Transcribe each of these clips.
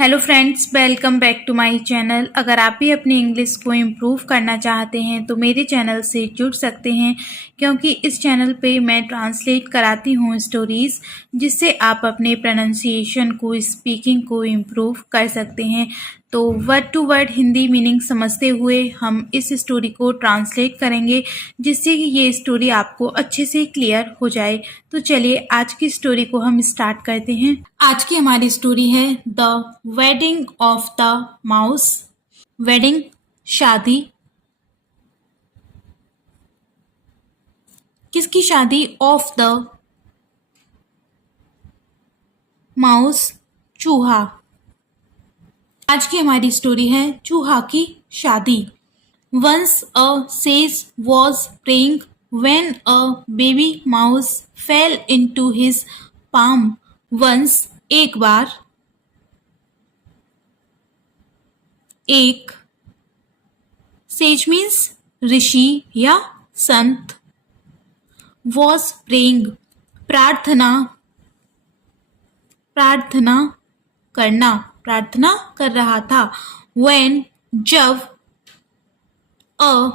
Hello friends, welcome back to my channel. अगर आप भी अपनी इंग्लिश को इम्प्रूव करना चाहते हैं तो मेरे चैनल से जुड़ सकते हैं, क्योंकि इस चैनल पे मैं ट्रांसलेट कराती हूँ स्टोरीज़, जिससे आप अपने प्रोनाउंसिएशन को, स्पीकिंग को इम्प्रूव कर सकते हैं। तो word to word Hindi meaning समझते हुए हम इस स्टोरी को ट्रांसलेट करेंगे, जिससे कि ये स्टोरी आपको अच्छे से क्लियर हो जाए। तो चलिए आज की स्टोरी को हम स्टार्ट करते हैं। आज की हमारी स्टोरी है the wedding of the mouse. Wedding, शादी। किसकी शादी? ऑफ द माउस, चूहा। आज की हमारी स्टोरी है चूहा की शादी। Once a sage was praying when a baby mouse fell into his palm. Once, एक बार। एक, सेज मीन्स ऋषि या संत। वॉज प्रेइंग, प्रार्थना, प्रार्थना करना, प्रार्थना कर रहा था। व्हेन, जब। अ,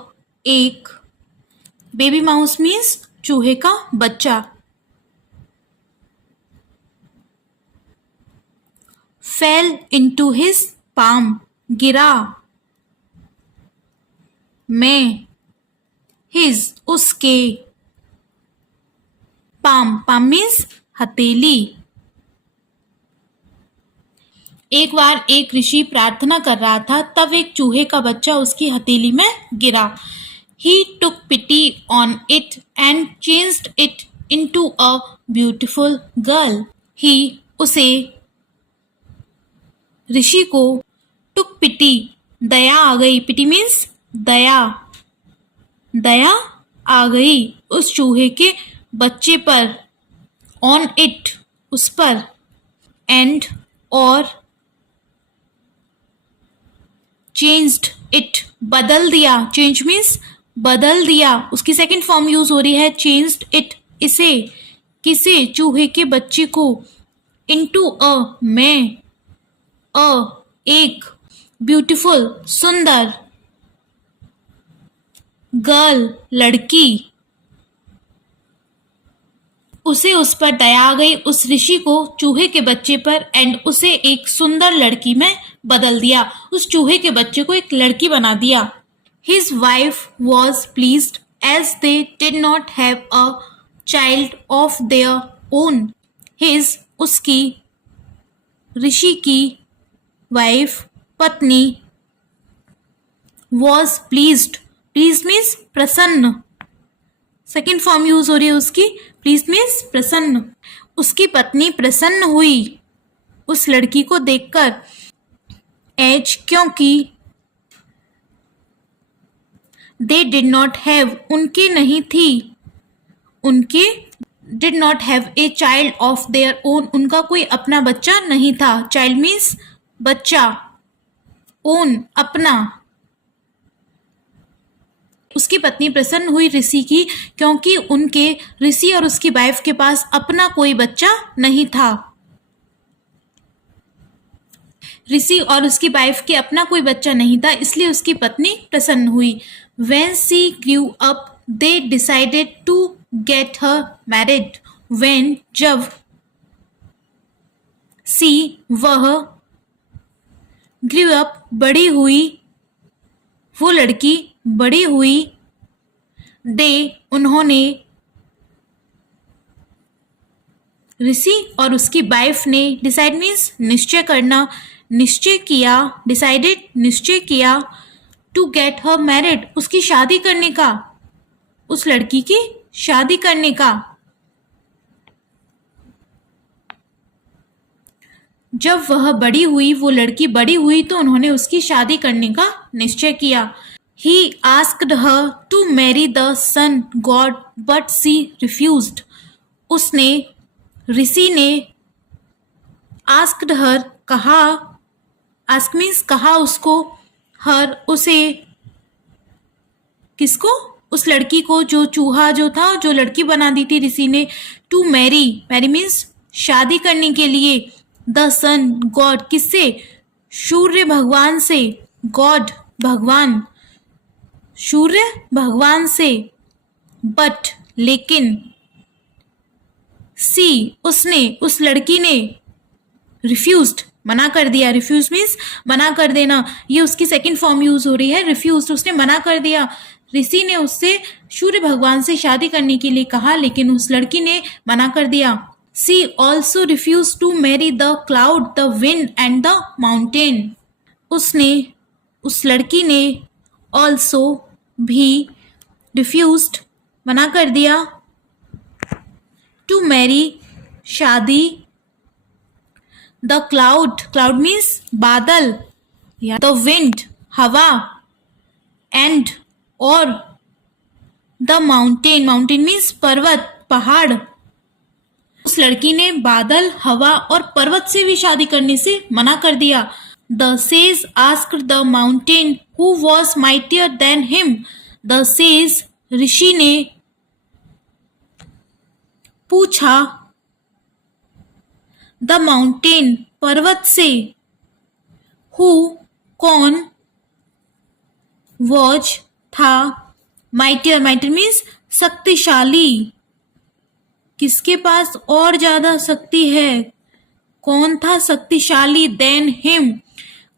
एक, बेबी माउस मीन्स चूहे का बच्चा। फेल इनटू हिज पाम, गिरा। में, हिज, उसके। पाम, पाम मीन्स हथेली। एक बार एक ऋषि प्रार्थना कर रहा था, तब एक चूहे का बच्चा उसकी हथेली में गिरा। He took pity on it and changed it into a beautiful girl. He, उसे, ऋषि को, took pity, दया आ गई। pity means दया, दया आ गई उस चूहे के बच्चे पर। on it, उस पर। and, और। changed it, बदल दिया। change means बदल दिया। उसकी सेकंड फॉर्म यूज हो रही है changed it, इसे, किसे? चूहे के बच्चे को। into a, में। a, एक, ब्यूटीफुल, सुंदर। गर्ल, लड़की। उसे उस पर दया आ गई, उस ऋषि को चूहे के बच्चे पर, एंड उसे एक सुंदर लड़की में बदल दिया। उस चूहे के बच्चे को एक लड़की बना दिया। His wife was pleased as they did not have a child of their own. His, उसकी, ऋषि की, वाइफ, पत्नी, was pleased, pleased means प्रसन्न। सेकेंड फॉर्म यूज हो रही है उसकी, प्लीज मीन्स प्रसन्न। उसकी पत्नी प्रसन्न हुई उस लड़की को देखकर। एज, क्योंकि। दे डिड नॉट हैव, उनके नहीं थी, उनके, did not have a child of their own, उनका कोई अपना बच्चा नहीं था। चाइल्ड मीन्स बच्चा, ओन, अपना। उसकी पत्नी प्रसन्न हुई ऋषि की, क्योंकि उनके, ऋषि और उसकी वाइफ के पास अपना कोई बच्चा नहीं था। ऋषि और उसकी वाइफ के अपना कोई बच्चा नहीं था, इसलिए उसकी पत्नी प्रसन्न हुई। When she grew up, they decided to get her married. When, जब। she, वह। grew up, बड़ी हुई, वो लड़की बड़ी हुई। दे, उन्होंने, ऋषि और उसकी वाइफ ने, डिसाइड मीन्स निश्चय करना, निश्चय किया। डिसाइडेड, निश्चय किया। टू गेट हर मैरिड, उसकी शादी करने का, उस लड़की की शादी करने का। जब वह बड़ी हुई, वो लड़की बड़ी हुई, तो उन्होंने उसकी शादी करने का निश्चय किया। He asked her to marry the sun god, but she refused. उसने, ऋषि ने, asked her, कहा, ask means कहा उसको, her, उसे, किसको? उस लड़की को, जो चूहा जो था, जो लड़की बना दी थी ऋषि ने, to marry, marry means शादी करने के लिए, द सन गॉड, किससे? सूर्य भगवान से, गॉड भगवान, सूर्य भगवान से, बट लेकिन, सी उसने, उस लड़की ने, रिफ्यूज्ड मना कर दिया, रिफ्यूज मीन्स मना कर देना, ये उसकी सेकंड फॉर्म यूज हो रही है, रिफ्यूज्ड उसने मना कर दिया। ऋषि ने उससे सूर्य भगवान से शादी करने के लिए कहा लेकिन उस लड़की ने मना कर दिया। She also refuse to marry the cloud, the wind and the mountain, उसने, उस लड़की ने, ऑल्सो भी, रिफ्यूज्ड मना कर दिया, टू मैरी शादी, द क्लाउड, क्लाउड मीन्स बादल, द विंड हवा, एंड और, द माउंटेन, माउंटेन मीन्स पर्वत पहाड़, उस लड़की ने बादल हवा और पर्वत से भी शादी करने से मना कर दिया। The sage asked the mountain who was mightier than him, the sage ऋषि ने पूछा, द माउंटेन पर्वत से, हु कौन, वॉज था, माइटियर, माइटियर मीन्स शक्तिशाली, किसके पास और ज्यादा शक्ति है, कौन था शक्तिशाली, देन हिम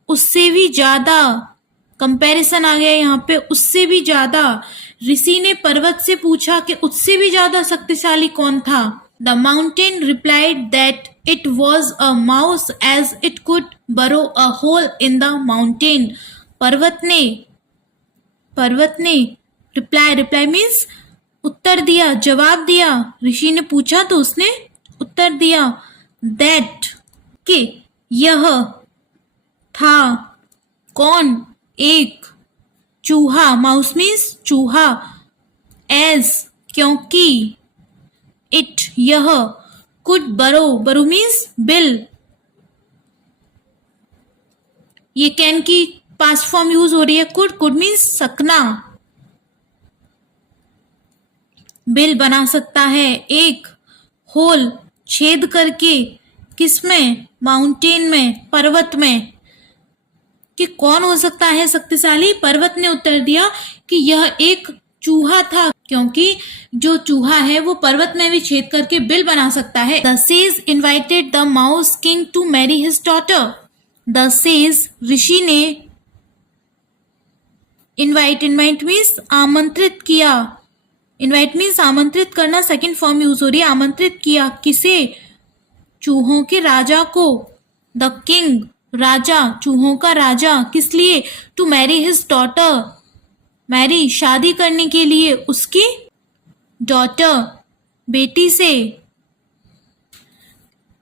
उससे भी ज्यादा, कंपैरिजन आ गया यहाँ पे, उससे भी ज्यादा। ऋषि ने पर्वत से पूछा कि उससे भी ज्यादा शक्तिशाली कौन था। The mountain replied that it was a mouse as it could burrow a hole in the mountain, पर्वत ने रिप्लाई, रिप्लाई मीन्स उत्तर दिया, जवाब दिया, ऋषि ने पूछा तो उसने उत्तर दिया, दैट कि यह था, कौन, एक, चूहा, माउस मीन्स चूहा, एज क्योंकि, इट यह, कुड बरो, बरो मीन्स बिल, ये कैन की पास्ट फॉर्म यूज हो रही है, कुड मीन्स सकना, बिल बना सकता है, एक, होल छेद करके, किसमें, माउंटेन में, पर्वत में, कि कौन हो सकता है शक्तिशाली, पर्वत ने उत्तर दिया कि यह एक चूहा था क्योंकि जो चूहा है वो पर्वत में भी छेद करके बिल बना सकता है। The sage invited the mouse king to marry his daughter, the sage ऋषि ने, इन्वाइट, इन्वाइट मीन्स आमंत्रित किया, इन्वाइट मीन्स आमंत्रित करना, सेकंड फॉर्म यूज हो रही है, आमंत्रित किया, किसे, चूहों के राजा को, द किंग राजा, चूहों का राजा, किस लिए, to marry his daughter, marry शादी करने के लिए उसकी डॉटर, बेटी से।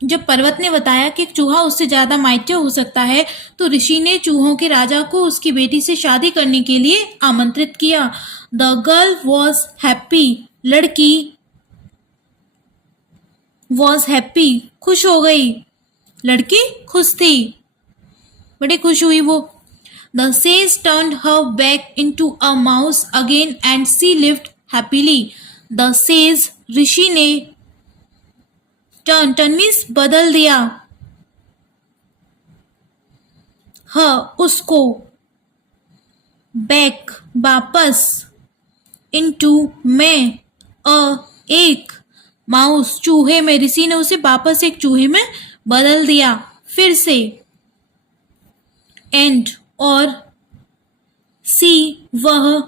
जब पर्वत ने बताया कि चूहा उससे ज्यादा माइटियर हो सकता है तो ऋषि ने चूहों के राजा को उसकी बेटी से शादी करने के लिए आमंत्रित किया। द गर्ल वॉज हैप्पी, लड़की वॉज हैप्पी, खुश हो गई, लड़की खुश थी, बड़ी खुश हुई वो। The sage turned her back into a mouse again and she lived happily, the sage ऋषि ने, टर्न, टर्न मीन्स बदल दिया, उसको, बैक वापस, इनटू में, एक, माउस चूहे में, ऋषि ने उसे वापस एक चूहे में बदल दिया, फिर से, एंड और, सी वह,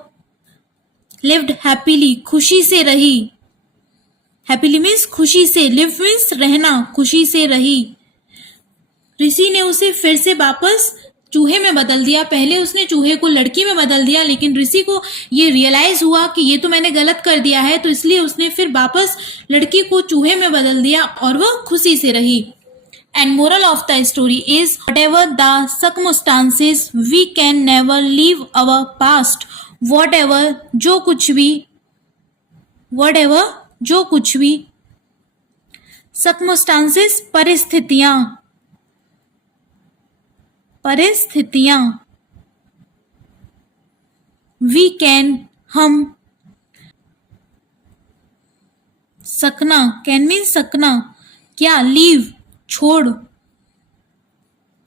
लिव्ड हैप्पीली खुशी से रही, हैप्पीली मीन्स खुशी से, लिव मीन्स रहना, खुशी से रही। ऋषि ने उसे फिर से वापस चूहे में बदल दिया, पहले उसने चूहे को लड़की में बदल दिया लेकिन ऋषि को ये रियलाइज हुआ कि ये तो मैंने गलत कर दिया है, तो इसलिए उसने फिर वापस लड़की को चूहे में बदल दिया और वह खुशी से रही। And moral of the story is whatever the circumstances we can never leave our past, whatever जो कुछ भी, व्हाटएवर जो कुछ भी, सर्कमस्टांसेस परिस्थितियां, परिस्थितियां, वी कैन हम, सकना, कैन मीन सकना, क्या, लीव छोड़,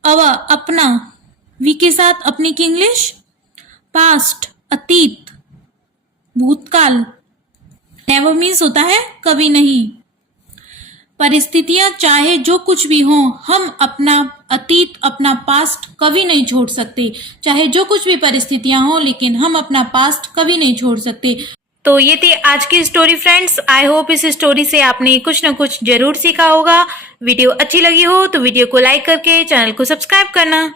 अव अपना, वी के साथ अपनी की इंग्लिश पास्ट अतीत, भूतकाल, नेवर मीन्स होता है कभी नहीं। परिस्थितियां चाहे जो कुछ भी हो, हम अपना अतीत अपना पास्ट कभी नहीं छोड़ सकते। चाहे जो कुछ भी परिस्थितियां हो, लेकिन हम अपना पास्ट कभी नहीं छोड़ सकते। तो ये थी आज की स्टोरी फ्रेंड्स। आई होप इस स्टोरी से आपने कुछ ना कुछ जरूर सीखा होगा। वीडियो अच्छी लगी हो तो वीडियो को लाइक करके चैनल को सब्सक्राइब करना।